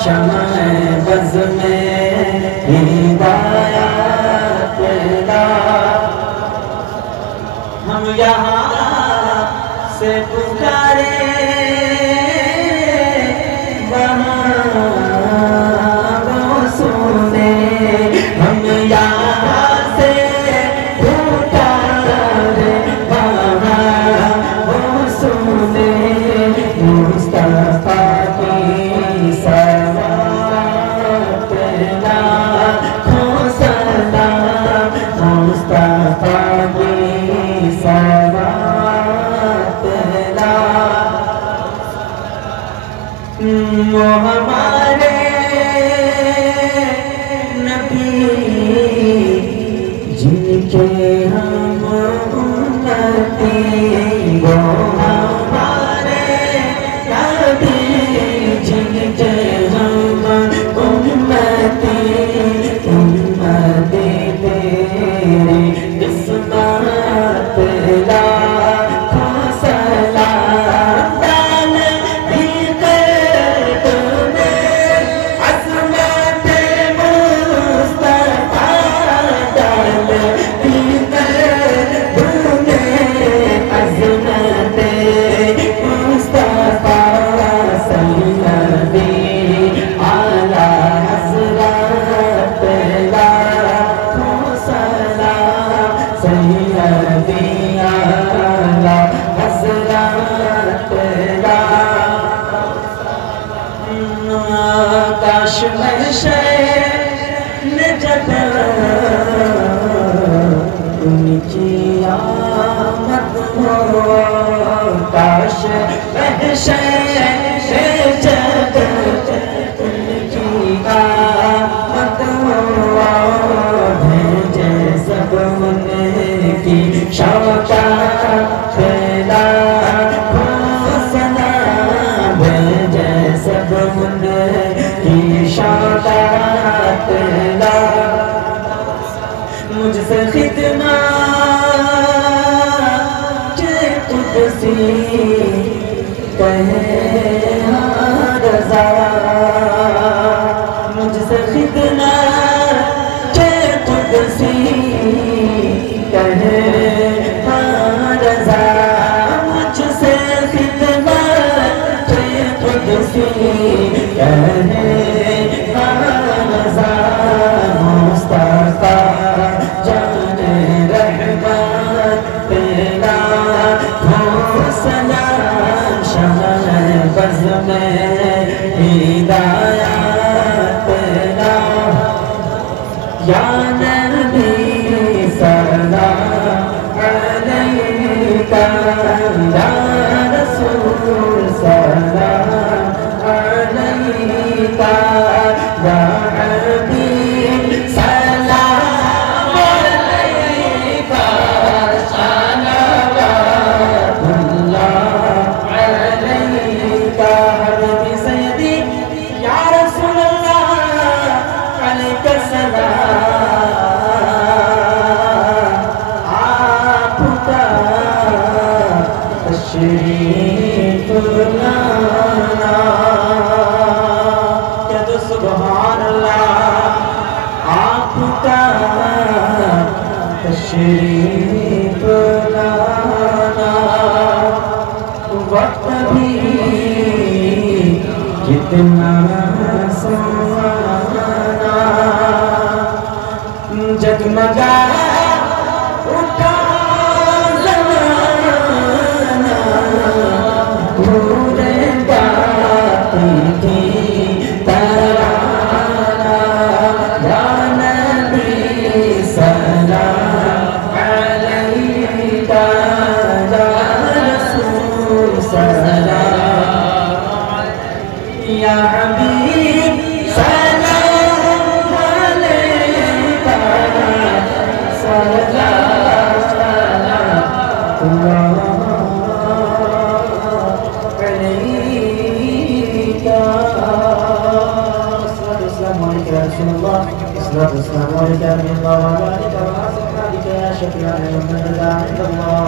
شمع بز میں ہدایت لا ہم یہاں سے پکارے وہاں وہ سنے ہم یہاں سے پکارے وہاں وہ سنے مصطفیٰ کی صلوات لاکھوں سلام مصطفیٰ کی صلوات وہ ہمارے نبی جن کے ہم امتی وہ ہمارے نبی جن کے ہم امتی تیری قسمت لاکھوں سلام ڈال دی قلب میں عظمت مصطفیٰ ڈال دی قلب میں عظمت مصطفیٰ سیدی اعلیٰ حضرت لاکھوں سلام سیدی اعلیٰ حضرت کاش محشر جب ان کی آمد ہو کاش محشر جب ان کی آمد ہو بھیجے سب ان کی شوقات لاکھوں سلام بھیجے سب ان کی شوقات مجھ سے خدمات قدسی کہے ہاں رضا مجھ سے خدمات قدسی کہے ہاں رضا مجھ سے خدمات قدسی کہے ہاں رضا مصطفیٰ جان رحمت لاکھوں سلام شمع بز میں ہدایت لا یا نبی سلام علیکہ یا رسول سلام علیکہ یا حبیب سلام علیکہ صلوات اللہ علیکہ حبیبی سیدی یا رسول اللہ علیکہ السلام آپ کا تشریف لانا کہہ دو سبحان اللہ آپ کا تشریف لانا وقت بھی کتنا سہانا جگمگا اٹھا زمانہ پورے گاتی تھی ترانہ یا نبی سلام علیکہ یا رسول سلام یا حبیب سلام علیکہ صلوات اللہ علیکہ السلام علیکم یا رسول اللہ السلام علیکم یا نبی اللہ وعلیکہ وعلیکہ وعلیکہ یا شفیع محمد عند اللہ